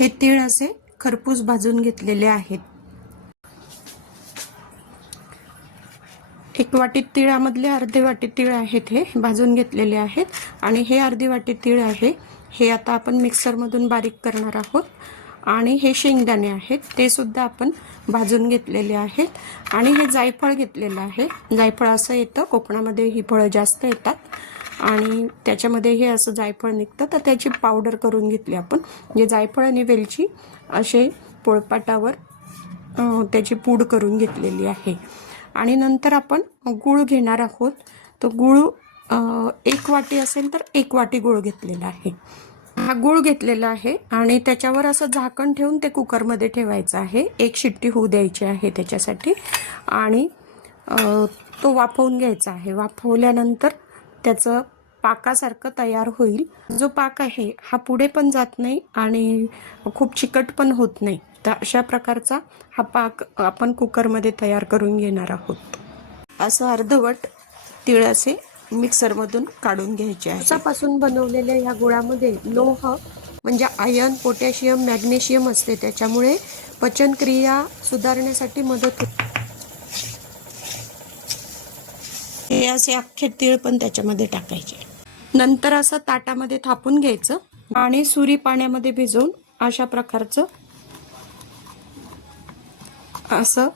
हे तीळ असे खरपूस भाजून घेतलेले आहेत। एक वाटी तिळामधले अर्धे वाटी तीळ आहेत, हे भाजून घेतलेले आहेत। आणि हे अर्धी वाटी तीळ आहे, हे आता आपण मिक्सरमधून बारीक करणार आहोत। आणि हे शेंगदाणे आहेत, ते सुद्धा आपण भाजून घेतलेले आहेत। आणि हे जायफळ घेतलेलं आहे। जायफळ असं येतं, कोकणामध्ये ही फळं जास्त येतात आणि त्याच्यामध्ये हे असं जायफळ निघतं, तर त्याची पावडर करून घेतली आपण। जे जायफळ आणि वेलची असे पोळपाटावर त्याची पूड करून घेतलेली आहे। आणि नंतर आपण गूळ घेणार आहोत। तो गूळ 1 वाटी असेल तर 1 वाटी गूळ घेतलेला आहे। हा गूळ घेतलेला आहे आणि त्याच्यावर असं झाकण ठेवून ते कुकरमध्ये ठेवायचं आहे। 1 शिट्टी होऊ द्यायची आहे त्याच्यासाठी। आणि तो वाफवून घ्यायचा आहे। वाफवल्यानंतर त्याचं पाकासारखं तयार होईल। जो पाक आहे हा पुढे पण जात नाही आणि खूप चिकट पण होत नाही। तर अशा प्रकारचा हा पाक आपण कुकरमध्ये तयार करून घेणार आहोत। असं अर्धवट तीळ असे मिक्सरमधून काढून घ्यायचे आहे। उसापासून बनवलेल्या या गुळामध्ये लोह म्हणजे आयर्न, पोटॅशियम, मॅग्नेशियम असते, त्याच्यामुळे पचनक्रिया सुधारण्यासाठी मदत होते। हे असे अख्खे तीळ पण त्याच्यामध्ये टाकायचे। नंतर असं ताटामध्ये थापून घ्यायचं आणि सुरी पाण्यामध्ये भिजवून अशा प्रकारचं असं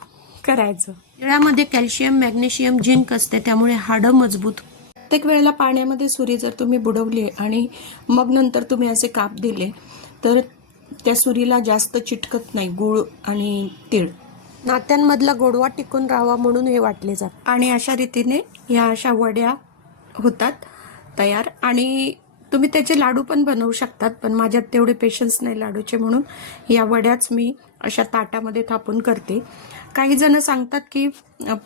करायचं। तिळामध्ये कॅल्शियम, मॅग्नेशियम, झिंक असते, त्यामुळे हाडं मजबूत। प्रत्येक वेळेला पाण्यामध्ये सुरी जर तुम्ही बुडवली आणि मग नंतर तुम्ही असे काप दिले तर त्या सुरीला जास्त चिटकत नाही गूळ आणि तीळ। नात्यांमधला गोडवा टिकून राहावा म्हणून हे वाटले जातात। आणि अशा रीतीने ह्या अशा वड्या होतात तयार। आणि तुम्ही त्याचे लाडू पण बनवू शकतात, पण माझ्यात तेवढे पेशन्स नाही लाडूचे, म्हणून या वड्याच मी अशा ताटामध्ये थापून करते। काही जण सांगतात की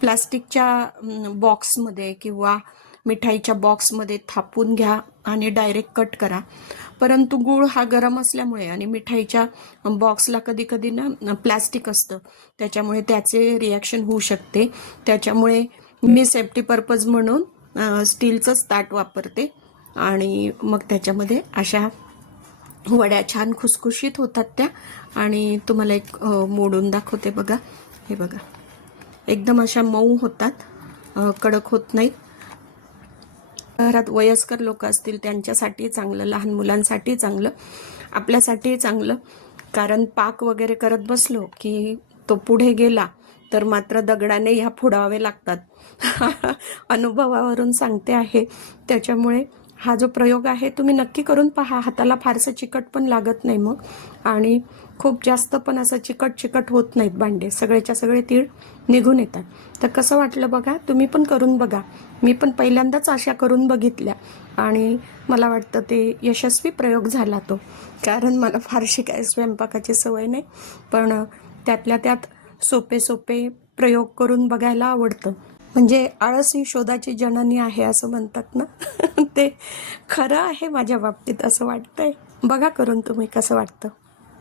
प्लास्टिकच्या बॉक्समध्ये किंवा मिठाईच्या बॉक्समध्ये थापून घ्या आणि डायरेक्ट कट करा, परंतु गूळ हा गरम असल्यामुळे आणि मिठाईच्या बॉक्सला कधी कधी ना प्लास्टिक असतं, त्याच्यामुळे त्याचे रिॲक्शन होऊ शकते। त्याच्यामुळे मी सेफ्टी पर्पज म्हणून स्टीलचंच ताट वापरते आणि मग त्याच्यामध्ये अशा वड्या छान खुसखुशीत होतात त्या। आणि तुम्हाला एक मोडून दाखवते बघा, हे बघा, एकदम अशा मऊ होतात, कडक होत नाहीत। घरात वयस्कर लोक असतील त्यांच्यासाठी चांगलं, लहान मुलांसाठी चांगलं, आपल्यासाठी चांगलं। कारण पाक वगैरे करत बसलो की तो पुढे गेला तर मात्र दगडाने ह्या फोडावे लागतात। अनुभवावरून सांगते आहे। त्याच्यामुळे हा जो प्रयोग आहे तुम्ही नक्की करून पहा। हाताला फारसं चिकट पण लागत नाही मग, आणि खूप जास्त पण असं चिकट होत नाहीत भांडे, सगळेच्या सगळे तीळ निघून येतात। तर कसं वाटलं बघा, तुम्ही पण करून बघा। मी पण पहिल्यांदाच अशा करून बघितल्या आणि मला वाटतं ते यशस्वी प्रयोग झाला तो। कारण मला फारशी काय स्वयंपाकाची सवय नाही, पण त्यातल्या त्यात सोपे प्रयोग करून बघायला आवडतं। म्हणजे आळस ही शोधाची जननी आहे असं म्हणतात ना, ते खरं आहे माझ्या बाबतीत असं वाटतंय। बघा करून तुम्ही, कसं वाटतं।